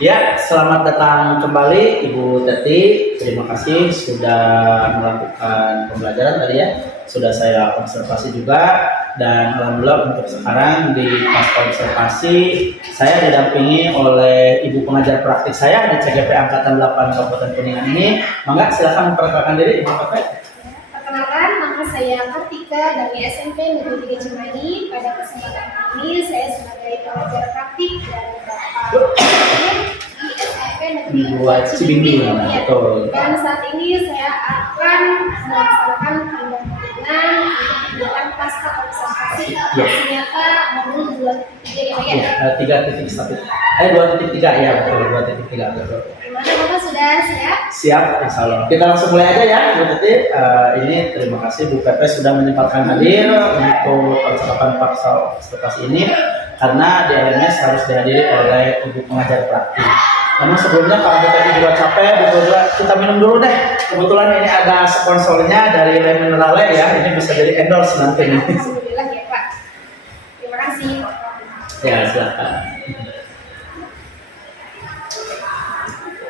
Ya, selamat datang kembali Ibu Teti. Terima kasih sudah melakukan pembelajaran tadi ya. Sudah saya observasi juga dan alhamdulillah untuk sekarang di pasca observasi saya didampingi oleh Ibu pengajar praktik saya di CGP Angkatan 8 Kabupaten Kuningan ini. Mangga silakan memperkenalkan diri Ibu Kakak. Perkenalkan, nama saya Kartika dari SMP Negeri 3 Cimahi. Pada kesempatan ini saya sebagai pengajar praktik dan Bapak di SMP Negeri 2 Cibimbing. Betul. Dan saat ini saya akan melaksanakan pendampingan untuk kegiatan pasca observasi ternyata modul 2.3 ya. 3.1 2.3 ya betul 2.3 betul. Gimana Bapak sudah siap? Siap, insya Allah. Kita langsung mulai aja ya, Bu Teti. Ini terima kasih Bu Pepe sudah menyempatkan hadir untuk percakapan paksa observasi ini karena di LMS harus dihadiri oleh Ibu pengajar praktik. Namun sebelumnya kalau Bu Teti juga capek, kita minum dulu deh. Kebetulan ini ada sponsornya dari Le Minerale ya, ini bisa jadi endorse nanti nih. Alhamdulillah ya Pak. Terima kasih. Ya, silakan.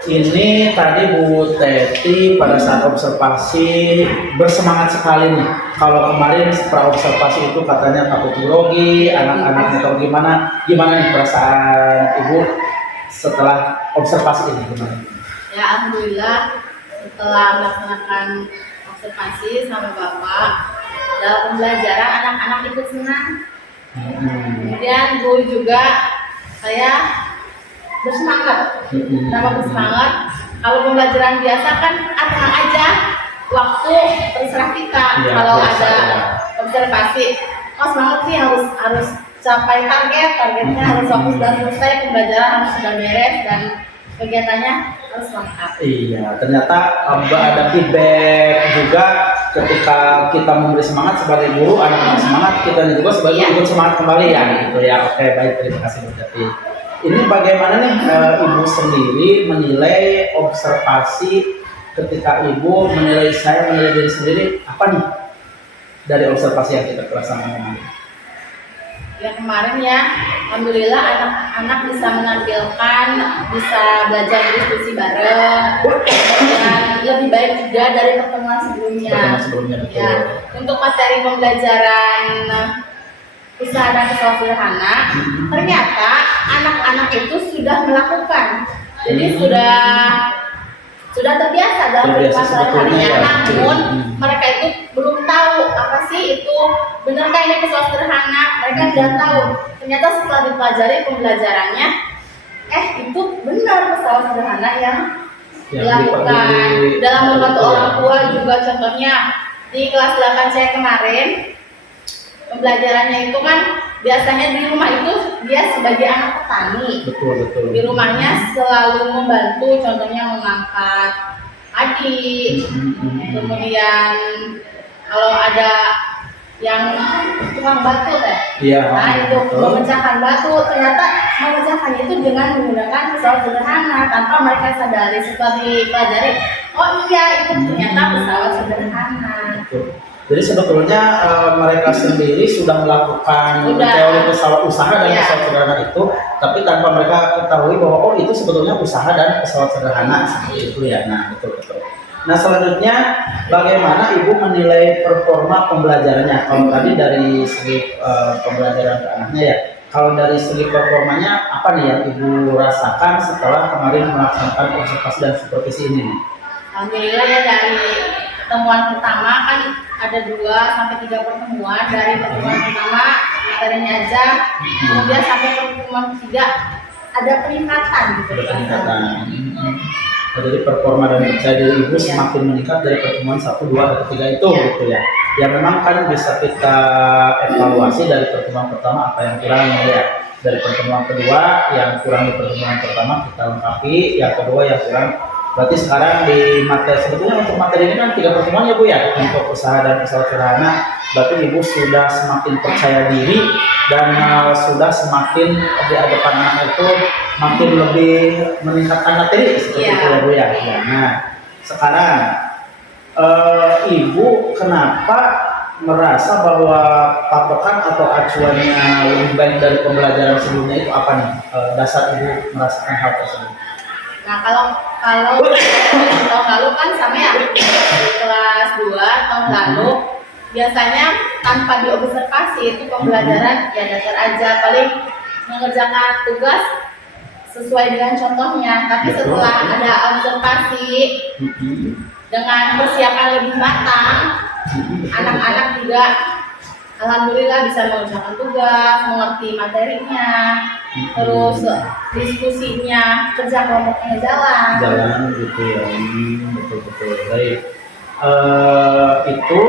Ini tadi Bu Teti pada saat observasi bersemangat sekali nih. Kalau kemarin pra observasi itu katanya takut grogi, anak-anaknya atau gimana nih perasaan Ibu setelah observasi ini gimana? Ya alhamdulillah setelah melaksanakan observasi sama Bapak dalam pembelajaran anak-anak ikut senang. Kemudian guru juga saya bersemangat. Kenapa bersemangat? Kalau pembelajaran biasa kan tenang aja, waktu terserah kita. Ya, kalau biasa, ada ya. observasi, semangat sih harus capai targetnya harus fokus dan selesai, pembelajaran harus sudah beres dan kegiatannya harus lengkap. Iya, ternyata ada feedback juga ketika kita memberi semangat sebagai guru, anak-anak semangat, kita juga sebagai ikut semangat kembali ya gitu ya. Oke, baik, terima kasih Bu Teti. Ini bagaimana nih Ibu sendiri menilai observasi ketika Ibu menilai diri sendiri apa nih dari observasi yang kita laksanakan kemarin? Ya kemarin ya, alhamdulillah anak-anak bisa menampilkan, bisa belajar diskusi bareng, dan lebih baik juga dari pertemuan sebelumnya. Betul. Ya, untuk materi pembelajaran usaha dan usaha sederhana, ternyata anak-anak itu sudah melakukan, jadi sudah terbiasa dalam kehidupan sehari-harinya. Namun mereka itu belum tahu apa sih itu benarkah ini pesawat sederhana. Mereka tidak tahu. Ternyata setelah dipelajari pembelajarannya, itu benar pesawat sederhana yang dilakukan. Dalam membantu orang tua juga, contohnya di kelas 8 saya kemarin, pembelajarannya itu kan biasanya di rumah itu dia sebagai anak petani. Betul. Di rumahnya selalu membantu, contohnya mengangkat adik, kemudian kalau ada yang tukang batu nah itu memecahkan batu. Ternyata memecahkannya itu dengan menggunakan pesawat sederhana tanpa mereka sadari. Setelah dipelajari, oh iya itu ternyata pesawat sederhana. Jadi sebetulnya mereka sendiri sudah melakukan teori pesawat usaha dan pesawat sederhana itu, tapi tanpa mereka ketahui bahwa oh itu sebetulnya usaha dan pesawat sederhana seperti itu ya. Nah betul. Nah selanjutnya bagaimana Ibu menilai performa pembelajarannya? Kalau tadi dari segi pembelajaran ke anaknya ya, kalau dari segi performanya apa nih yang Ibu rasakan setelah kemarin melaksanakan observasi dan supervisi ini? Alhamdulillah ya, dari pertemuan pertama kan ada 2 sampai 3 pertemuan. Dari pertemuan pertama materinya aja, kemudian sampai pertemuan ketiga ada peningkatan gitu. Jadi performa dan percaya diri Ibu semakin meningkat dari pertemuan 1, 2, atau 3 itu gitu ya. Ya memang kan bisa kita evaluasi dari pertemuan pertama apa yang kurang ya. Dari pertemuan kedua yang kurang di pertemuan pertama kita lengkapi, yang kedua yang kurang. Berarti sekarang di materi, sebetulnya untuk materi ini kan 3 pertemuan ya Bu ya, untuk usaha dan pesawat sederhana. Berarti Ibu sudah semakin percaya diri dan sudah semakin di hadapan anak itu makin lebih meningkatkan materi seperti itu ya Bu ya. Nah sekarang Ibu kenapa merasa bahwa patokan atau acuannya lebih baik dari pembelajaran sebelumnya itu apa nih? Dasar ibu merasakan hal tersebut? Nah, kalau tahun lalu kan sama ya, di kelas 2 tahun lalu biasanya tanpa diobservasi itu pembelajaran ya dasar aja, paling mengerjakan tugas sesuai dengan contohnya. Tapi Betul. setelah ada observasi dengan persiapan lebih matang, anak-anak juga alhamdulillah bisa mengerjakan tugas, mengerti materinya, terus diskusinya, kerja kelompoknya Jalan gitu ya. Betul-betul baik. Itu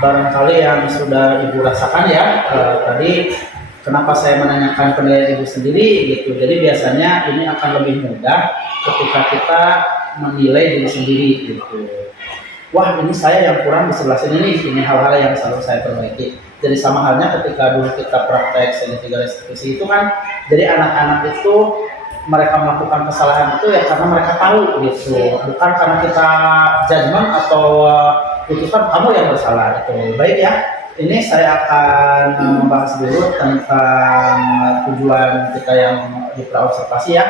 barangkali yang sudah ibu rasakan ya. Tadi kenapa saya menanyakan penilaian ibu sendiri gitu. Jadi biasanya ini akan lebih mudah ketika kita menilai diri sendiri gitu. Wah, ini saya yang kurang di sebelah sini nih. Ini hal-hal yang selalu saya perbaiki. Jadi sama halnya ketika dulu kita praktek segitiga restitusi itu kan, jadi anak-anak itu mereka melakukan kesalahan itu ya karena mereka tahu gitu, bukan karena kita judgement atau putuskan kamu yang bersalah gitu. Baik ya, ini saya akan membahas dulu tentang tujuan kita yang di praobservasi ya.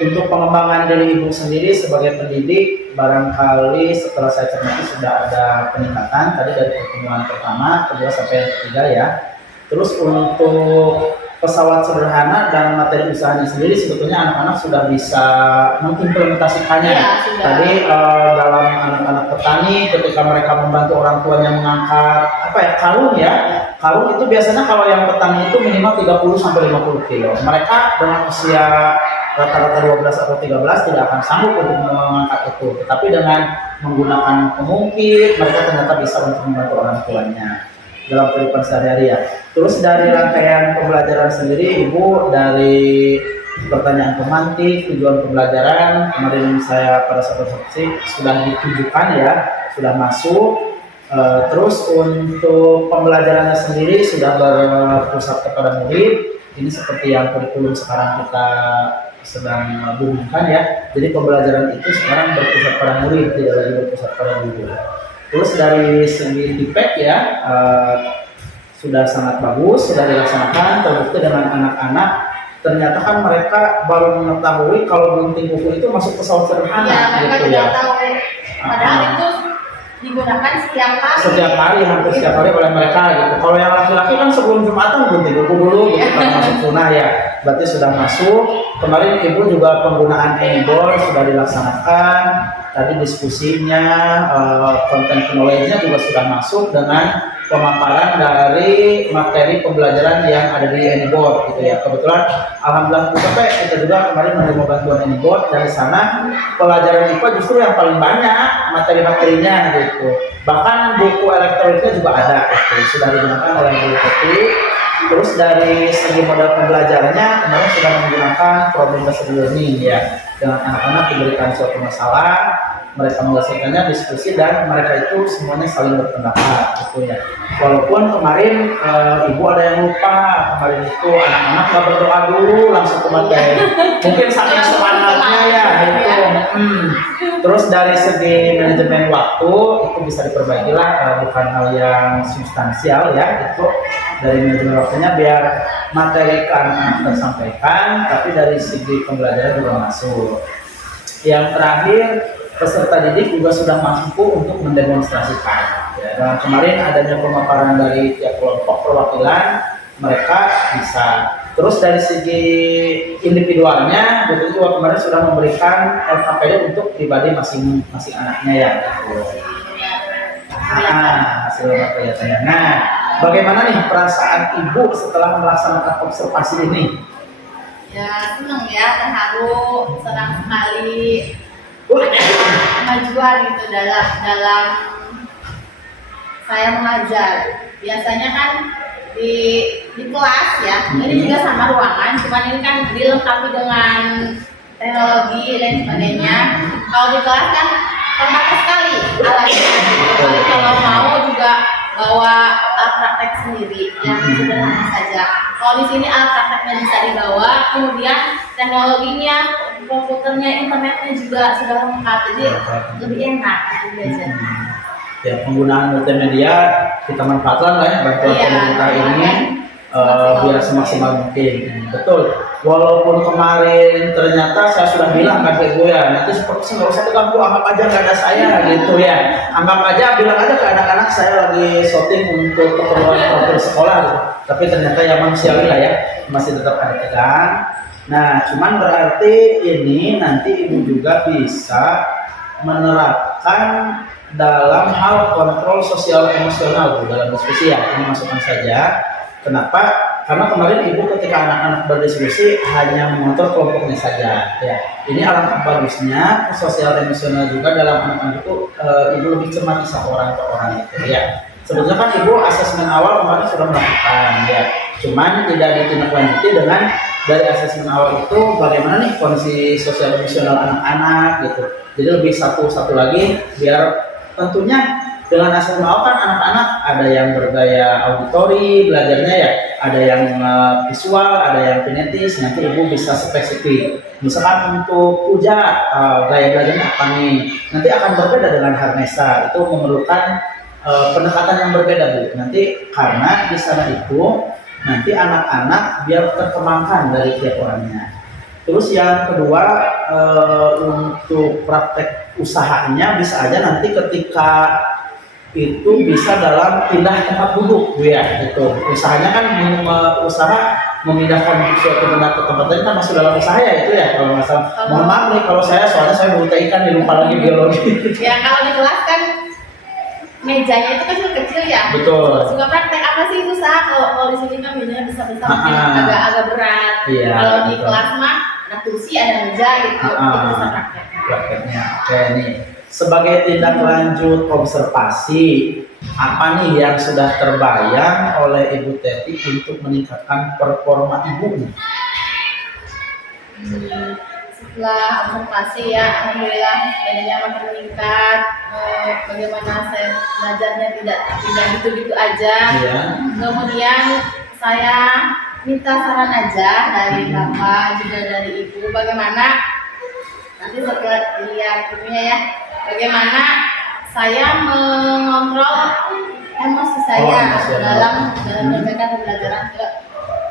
Untuk pengembangan diri ibu sendiri sebagai pendidik, barangkali setelah saya cermati sudah ada peningkatan tadi dari pertemuan pertama, kedua sampai yang ketiga ya. Terus untuk pesawat sederhana dan materi usahanya sendiri sebetulnya anak-anak sudah bisa mengimplementasikannya. Ya, sudah. Tadi dalam anak-anak petani ketika mereka membantu orang tuanya mengangkat karung ya. Karung itu biasanya kalau yang petani itu minimal 30 sampai 50 kilo. Mereka dengan usia rata-rata 12 atau 13 tidak akan sanggup untuk mengangkat itu. Tetapi dengan menggunakan pemungkit mereka ternyata bisa untuk membantu orang tuanya dalam kehidupan sehari-hari ya. Terus dari rangkaian pembelajaran sendiri, Ibu dari pertanyaan pemantik, tujuan pembelajaran, kemarin saya pada saat observasi sudah ditujukan ya, sudah masuk. Terus untuk pembelajarannya sendiri sudah berpusat kepada murid. Ini seperti yang kurikulum sekarang kita sedang bumikan ya. Jadi pembelajaran itu sekarang berpusat pada murid, tidak lagi berpusat pada guru. Terus dari segi feedback ya, sudah sangat bagus, sudah dilaksanakan, terbukti dengan anak-anak. Ternyata kan mereka baru mengetahui kalau gunting buku itu masuk pesawat sederhana ya, mereka gitu tidak ya. tahu. Padahal itu digunakan setiap hari. Setiap hari, hampir setiap hari oleh mereka gitu. Kalau yang laki-laki kan sebelum Jumatan gunting buku dulu gitu kan masuk sunnah ya. Berarti sudah masuk. Kemarin Ibu juga penggunaan e-board sudah dilaksanakan. Tadi diskusinya, konten knowledge-nya juga sudah masuk dengan pemaparan dari materi pembelajaran yang ada di e-board gitu ya. Kebetulan alhamdulillah kita juga kemarin menerima bantuan e-board. Dari sana pelajaran IPA justru yang paling banyak materi-materinya gitu. Bahkan buku elektroniknya juga ada gitu. Sudah digunakan oleh guru TK. Terus dari segi modal pembelajarannya kemarin sudah menggunakan problem based learning ya. Dengan anak-anak diberikan suatu masalah, mereka menyelesaikannya, diskusi, dan mereka itu semuanya saling berpendapat gitu ya. Walaupun kemarin Ibu ada yang lupa, kemarin itu anak-anak nggak berdoa dulu langsung ke materi. Mungkin saking semangatnya ya itu. Terus dari segi manajemen waktu itu bisa diperbaiki lah, bukan hal yang substansial ya, itu dari manajemen waktunya biar materi ke anak-anak tersampaikan, tapi dari segi pembelajaran juga masuk. Yang terakhir, peserta didik juga sudah mampu untuk mendemonstrasikan. Ya, dan kemarin adanya pemaparan dari tiap kelompok perwakilan, mereka bisa. Terus dari segi individualnya, betul juga kemarin sudah memberikan LKPD untuk pribadi masing-masing anaknya ya. Hasil LKPD. Nah, bagaimana nih perasaan Ibu setelah melaksanakan observasi ini? Ya, senang ya, terharu, senang sekali. Ada kemajuan gitu dalam saya mengajar. Biasanya kan di kelas ya, ini juga sama ruangan, cuman ini kan dilengkapi dengan teknologi dan sebagainya. Kalau di kelas kan terbatas sekali alatnya. Jadi kalau mau juga bawa alat praktek sendiri yang sederhana saja. Kalau di sini alat prakteknya bisa dibawa, kemudian teknologinya, komputernya, internetnya juga sudah lengkap, jadi lebih enak belajar. Ya, penggunaan multimedia kita manfaatkan lah ya bantuan Iya, pemerintah ini maksimal biar mungkin. semaksimal mungkin. Betul. Walaupun kemarin ternyata saya sudah bilang kan ke ibu ya, nanti seperti nggak usah diganggu, anggap aja nggak ada saya gitu ya. Anggap aja, bilang aja ke anak-anak saya lagi syuting untuk keperluan program sekolah gitu. Tapi ternyata ya manusiawi lah ya, masih tetap ada tegang. Nah, cuman berarti ini nanti ibu juga bisa menerapkan dalam hal kontrol sosial emosional Bu, dalam diskusi ya, ini masukan saja. Kenapa? Karena kemarin ibu ketika anak-anak berdiskusi hanya mengontrol kelompoknya saja. Ya, ini alangkah bagusnya sosial emosional juga dalam anak-anak itu ibu lebih cermati satu orang ke orang itu ya. Sebetulnya kan ibu asesmen awal kemarin sudah melakukan ya, cuman tidak ditindaklanjuti dengan dari asesmen awal itu bagaimana nih kondisi sosial emosional anak-anak gitu. Jadi lebih satu lagi biar tentunya dengan asesmen awal kan anak-anak ada yang bergaya auditori belajarnya ya, ada yang visual, ada yang kinetis. Nanti ibu bisa spesifik. Misalkan untuk puja gaya belajarnya apa nih? Nanti akan berbeda dengan Harnesa. Itu memerlukan pendekatan yang berbeda Bu. Nanti karena di sana itu nanti anak-anak biar terkembangkan dari tiap orangnya. Terus yang kedua untuk praktek usahanya bisa aja nanti ketika itu bisa dalam pindah tempat duduk Bu ya, itu usahanya kan usaha memindahkan suatu benda ke tempat lain kan masuk dalam usaha ya itu ya kalau nggak salah. Mohon maaf nih kalau soalnya saya buta ikan nih, lupa lagi biologi. Ya kalau di kelas kan mejanya itu kecil-kecil ya. Betul. Suka praktek apa sih itu Sa? Kalau di sini kan mejanya besar-besar, mungkin Ah. agak-agak berat. Iya, Kalau di betul. kelas mah ada kursi, ada meja gitu. Itu bisa praktek. Prakteknya. Oke nih. Sebagai tindak lanjut observasi, apa nih yang sudah terbayang oleh Ibu Teti untuk meningkatkan performa ibu nih? Setelah observasi ya, alhamdulillah bedanya makin meningkat. Bagaimana saya belajarnya tidak gitu-gitu aja. Iya. Kemudian saya minta saran aja dari bapak juga dari ibu, bagaimana nanti setelah lihat ininya ya, bagaimana saya mengontrol emosi saya emosional. dalam menyampaikan pembelajaran ke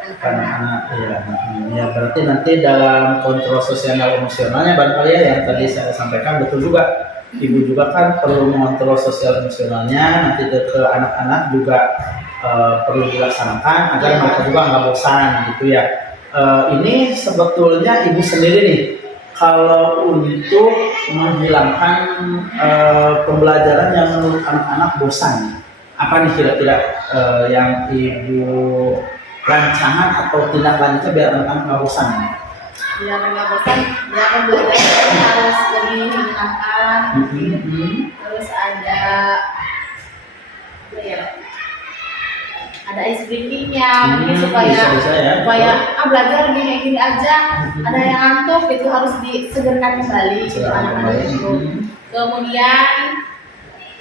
anak-anak. Anak-anak ya. Ya berarti nanti dalam kontrol sosial emosionalnya barangkali ya yang tadi saya sampaikan betul juga. Ibu juga kan perlu mengontrol sosial emosionalnya, nanti ke anak-anak juga perlu dilaksanakan agar mereka juga nggak bosan gitu ya. Ini sebetulnya ibu sendiri nih kalau untuk menghilangkan pembelajaran yang menurut anak-anak bosan, apa nih kira-kira yang ibu rancangan atau tindak lanjutnya biar anak-anak nggak bosan? Biar nggak bosan, ya pembelajaran harus lebih menyenangkan. Terus ada apa ya? Ada ice breaking-nya mungkin supaya ya. belajar kayak gini aja. Ada yang ngantuk itu harus disegarkan kembali gitu anak-anak itu. Kemudian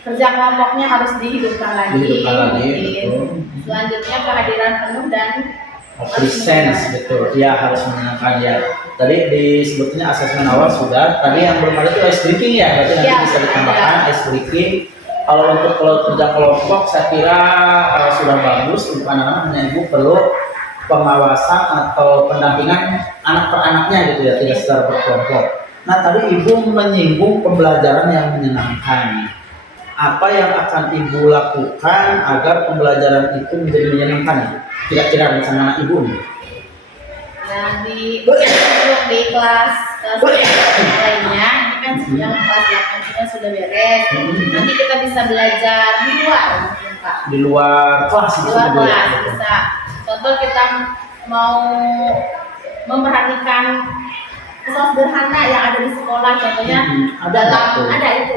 kerja kelompoknya harus dihidupkan lagi. Betul. Selanjutnya kehadiran penuh dan Presence betul, ya harus menyenangkan ya. Tadi disebutnya asesmen awal sudah. Tadi yang belum ada itu ice breaking ya, berarti nanti Ya, bisa ditambahkan ice breaking. Kalau untuk kerja kelompok saya kira sudah bagus untuk anak-anak, hanya ibu perlu pengawasan atau pendampingan anak per anaknya gitu ya, tidak secara berkelompok. Nah tadi ibu menyinggung pembelajaran yang menyenangkan. Apa yang akan ibu lakukan agar pembelajaran itu menjadi menyenangkan? Kira-kira rencana anak ibu nih? Nah di kelas lainnya ini kan yang kelas 8 kita sudah beres. Nanti kita bisa belajar di luar mungkin Pak. Di luar kelas Di luar gitu ya? kelas bisa. Contoh kita mau memperhatikan hal sederhana yang ada di sekolah, contohnya ada itu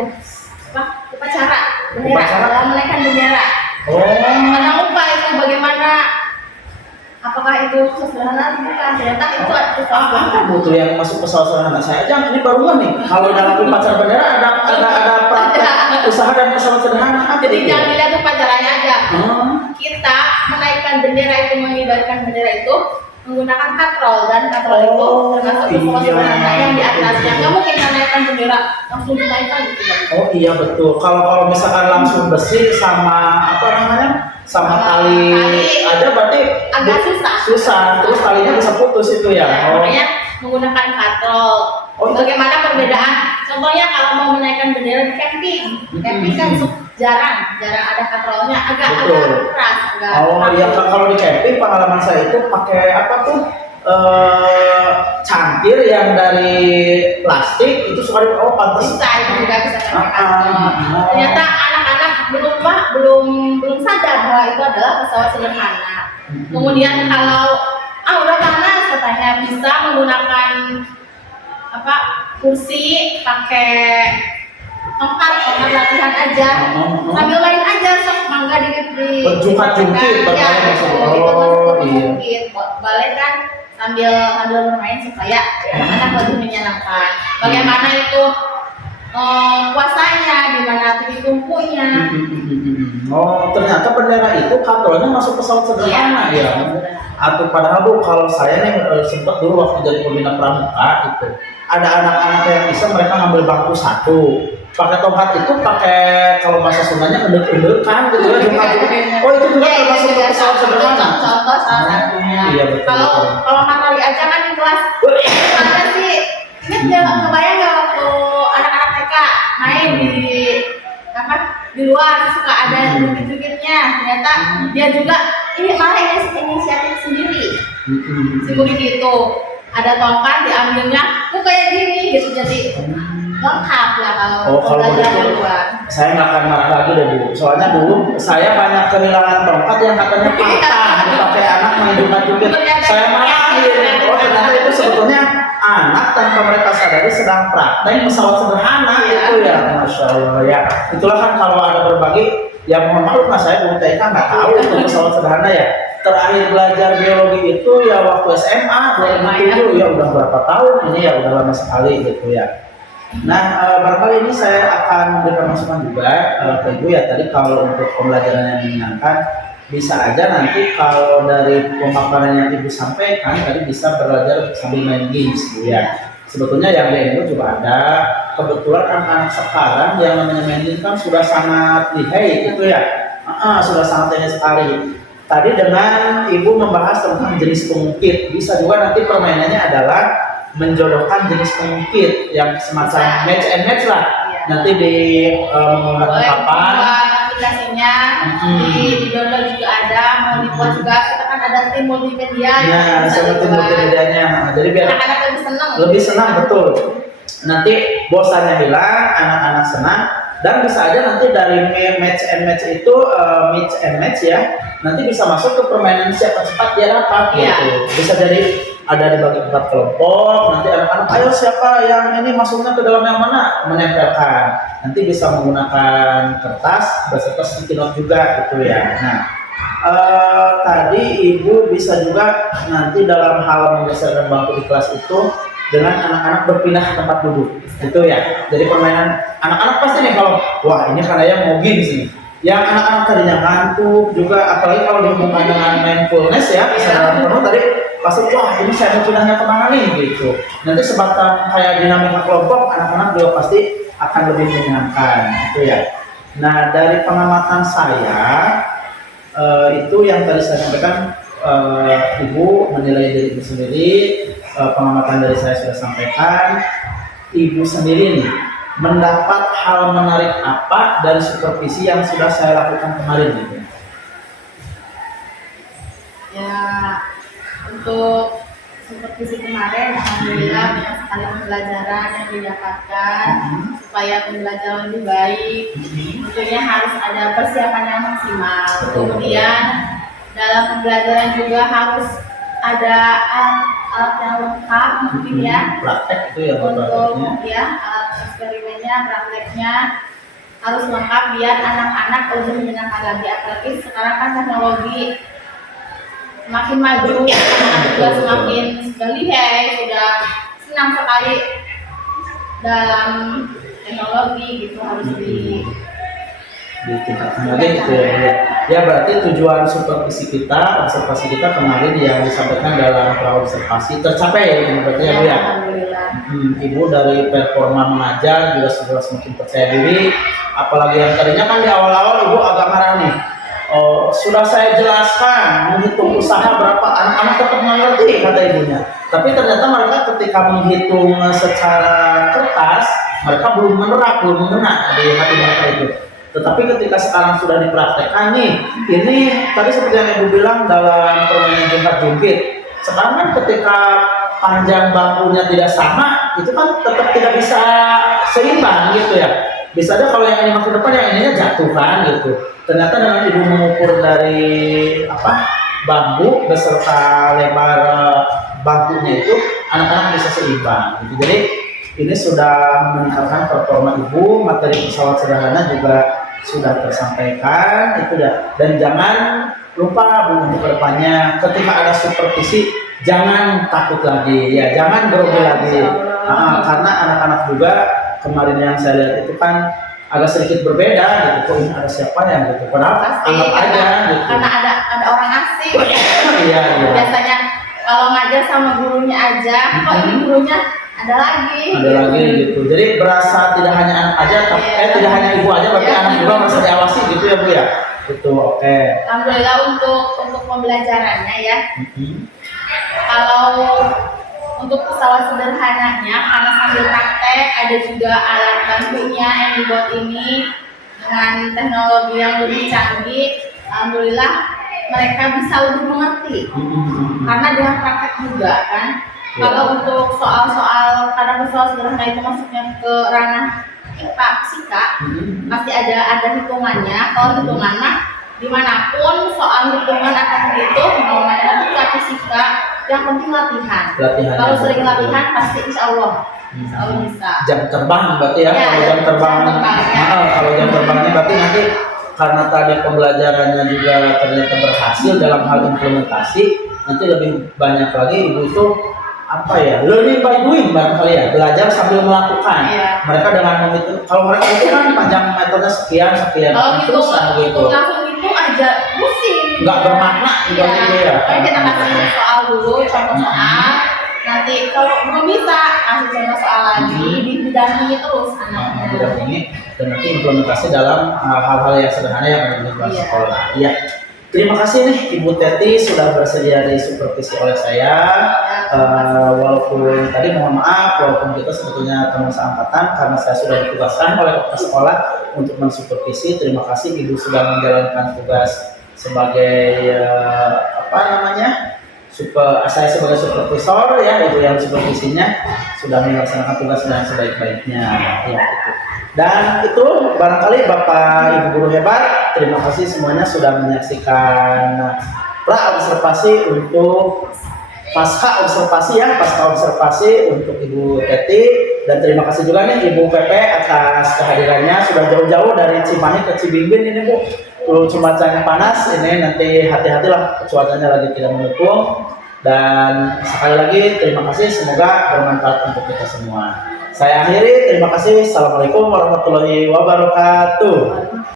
upacara bendera, dalam menaikkan bendera. Mana lupa itu bagaimana, apakah itu sederhana bukan? Ternyata itu Apa butuh yang masuk ke salah anak saya aja, ini baru nih. Kalau dalam upacara bendera ada praktek usaha dan pesawat sederhana. Jadi jangan dilihat upacaranya aja. Kita menaikkan bendera itu, mengibarkan bendera itu menggunakan katrol, dan katrol itu termasuk pesawat sederhana yang di atasnya nggak mungkin menaikkan bendera langsung dinaikkan gitu kan. Oh iya betul. Kalau misalkan langsung besi sama apa namanya sama tali aja berarti Agak susah. susah. Terus talinya bisa putus itu ya. Ya, makanya menggunakan katrol. Oh. Bagaimana perbedaan? Contohnya kalau mau menaikkan bendera di camping, camping kan jarang ada katrolnya, agak Betul. keras, agak. Oh iya kalau di camping pengalaman saya itu pakai apa tuh cangkir yang dari plastik itu suka pantas. Bisa itu juga bisa pakai Ah, katrol. ah. Ternyata anak-anak belum sadar bahwa itu adalah pesawat sederhana. Kemudian kalau udah panas katanya bisa menggunakan apa kursi pakai tongkat latihan aja sambil main aja sok mangga di Berjungkit-jungkit, ya bermain itu maksudnya. itu Oh, iya. jungkit ballet kan sambil bermain supaya anak-anak lebih menyenangkan. Bagaimana itu puasanya, di mana titik tumpunya. Oh ternyata bendera itu katrolnya masuk pesawat sederhana ya. Atau padahal Bu kalau saya nih sempat dulu waktu jadi pembina pramuka itu ada anak-anak yang bisa mereka ngambil bangku satu pakai tongkat itu pakai kalau bahasa Sundanya endek-endekan gitu ya jungkat-jungkit. Oh itu juga termasuk ke pesawat sederhana. Contoh salah satunya. Iya betul. Kalau matahari aja kan di kelas ada sih. Ingat nggak kebayang nggak waktu anak-anak TK main di luar suka ada jungkit-jungkitnya. Ternyata dia juga ini malah inisiatif sendiri. Si murid itu ada tongkat diambilnya, kok kayak gini gitu jadi lengkap lah kalau belajar di luar. Saya nggak akan marah lagi deh Bu. Soalnya dulu saya banyak kehilangan tongkat yang katanya patah dipakai anak main jungkat-jungkit. Saya marahin. Oh ternyata itu sebetulnya anak tanpa mereka sadari sedang praktek pesawat sederhana itu ya, masya Allah ya. Itulah kan kalau ada berbagi yang mohon maaf mas saya dulu TK nggak tahu itu pesawat sederhana ya. Terakhir belajar biologi itu ya waktu SMA 2007 ya udah berapa tahun ini ya udah lama sekali gitu ya. Nah barangkali ini saya akan memberikan masukan juga ke Ibu ya tadi kalau untuk pembelajaran yang menyenangkan bisa aja nanti kalau dari pemaparan yang Ibu sampaikan tadi bisa belajar sambil main games Bu ya. Sebetulnya yang di Indo juga ada. Kebetulan anak-anak sekarang yang namanya main games kan sudah sangat lihai gitu ya. Sudah sangat lihai sekali. Tadi dengan Ibu membahas tentang jenis pengungkit, bisa juga nanti permainannya adalah menjodohkan jenis pengungkit yang semacam match and match lah. Nanti di menggunakan papan. Aplikasinya di download juga ada, mau dibuat juga kita kan ada tim multimedia. Ya, seperti multimedianya. Jadi biar anak-anak lebih senang betul. Nanti bosannya hilang, anak-anak senang. Dan bisa aja nanti dari match and match itu match and match ya nanti bisa masuk ke permainan siapa cepat dia dapat gitu. Bisa jadi ada dibagi 4 kelompok, nanti anak-anak ayo siapa yang ini masuknya ke dalam yang mana menempelkan. Nanti bisa menggunakan kertas beserta sticky note juga gitu ya. Nah tadi Ibu bisa juga nanti dalam hal menggeserkan bangku di kelas itu dengan anak-anak berpindah tempat duduk gitu ya. Jadi permainan anak-anak pasti nih kalau wah ini karena yang mau games nih yang anak-anak tadinya ngantuk juga apalagi kalau dihubungkan dengan mindfulness ya kesadaran penuh tadi pasti wah ini saya mau pindahnya kemana nih gitu. Nanti sebatang kayak dinamika kelompok anak-anak juga pasti akan lebih menyenangkan gitu ya. Nah dari pengamatan saya itu yang tadi saya sampaikan Ibu menilai diri Ibu sendiri, pengamatan dari saya sudah sampaikan. Ibu sendiri nih mendapat hal menarik apa dari supervisi yang sudah saya lakukan kemarin gitu? Ya untuk supervisi kemarin alhamdulillah banyak sekali pembelajaran yang didapatkan supaya pembelajaran lebih baik. Tentunya harus ada persiapan yang maksimal. Kemudian dalam pembelajaran juga harus ada alat yang lengkap mungkin ya praktek itu ya untuk ya alat eksperimennya prakteknya harus lengkap biar anak-anak lebih menyenangkan lagi. Apalagi sekarang kan teknologi semakin maju, anak juga semakin lihai, sudah senang sekali dalam teknologi gitu harus ditingkatkan lagi gitu ya Bu ya. Ya berarti tujuan supervisi kita, observasi kita kemarin yang disampaikan dalam praobservasi tercapai ya ini berarti ya Bu ya. Alhamdulillah. Ibu dari performa mengajar juga sudah semakin percaya diri, apalagi yang tadinya kan di awal-awal Ibu agak marah nih. Oh, sudah saya jelaskan menghitung usaha berapa, anak-anak tetap mengerti kata ibunya. Tapi ternyata mereka ketika menghitung secara kertas, mereka belum menerap, belum mengena di hati mereka itu. Tetapi ketika sekarang sudah dipraktekkan nih, ini tadi seperti yang Ibu bilang dalam permainan jungkat-jungkit. Sekarang kan ketika panjang bangkunya tidak sama, itu kan tetap tidak bisa seimbang gitu ya. Bisa aja kalau yang ini makin depan, yang ininya jatuh kan gitu. Ternyata dengan Ibu mengukur dari bambu beserta lebar bangkunya itu, anak-anak bisa seimbang gitu. Jadi ini sudah meningkatkan performa Ibu, materi pesawat sederhana juga sudah tersampaikan itu ya. Dan jangan lupa Bu untuk kedepannya ketika ada supervisi jangan takut lagi ya, jangan grogi lagi. Karena anak-anak juga kemarin yang saya lihat itu kan agak sedikit berbeda gitu. Kok ini ada siapa yang gitu? Padahal anggap aja gitu. Karena ada orang asing. Iya. Biasanya kalau ngajar sama gurunya aja, kok ini gurunya ada lagi. Ada lagi gitu. Jadi berasa tidak hanya anak aja, tapi tidak hanya ibu aja, berarti anak juga merasa diawasi gitu ya Bu ya. Gitu, oke. Alhamdulillah untuk pembelajarannya ya. Kalau untuk pesawat sederhananya, karena sambil praktek ada juga alat bantunya yang dibuat ini dengan teknologi yang lebih canggih. Alhamdulillah mereka bisa lebih mengerti karena dengan praktek juga kan. Kalau untuk soal-soal karena pesawat sederhana itu masuknya ke ranah IPA fisika, pasti ada hitungannya. Kalau hitungan mah dimanapun soal hitungan akan begitu, mau matematika fisika, yang penting latihan. Kalau sering latihan pasti insya Allah bisa. Jam terbang berarti ya, Ya, kalau jam terbang, kalau jam terbangnya berarti nanti karena tadi pembelajarannya juga ternyata berhasil dalam hal implementasi, nanti lebih banyak lagi Ibu itu learning by doing barangkali ya, belajar sambil melakukan. Mereka dengan menghitung, kalau mereka itu kan panjang meternya sekian Kalau terus gitu. langsung itu aja pusing. Nggak bermakna gitu ya. Kayak kita kasih soal dulu, contoh soal. Nanti kalau belum bisa kasih contoh soal lagi, didampingi terus anaknya. Didampingi dan nanti implementasi dalam hal-hal yang sederhana yang ada di lingkungan sekolah. Iya. Terima kasih nih Ibu Teti sudah bersedia disupervisi oleh saya. Walaupun tadi mohon maaf, walaupun kita sebetulnya teman seangkatan karena saya sudah ditugaskan oleh kepala sekolah untuk mensupervisi. Terima kasih Ibu sudah menjalankan tugas sebagai saya sebagai supervisor ya, Ibu yang supervisinya sudah melaksanakan tugas dengan sebaik-baiknya ya itu. Dan itu barangkali Bapak Ibu guru hebat, terima kasih semuanya sudah menyaksikan pra-observasi untuk pasca observasi untuk Ibu Teti, dan terima kasih juga nih Ibu Pepe atas kehadirannya sudah jauh-jauh dari Cimahi ke Cibimbing ini Bu. Cuacanya panas ini, nanti hati-hatilah cuacanya lagi tidak mendukung. Dan sekali lagi terima kasih, semoga bermanfaat untuk kita semua. Saya akhiri, terima kasih. Assalamualaikum warahmatullahi wabarakatuh.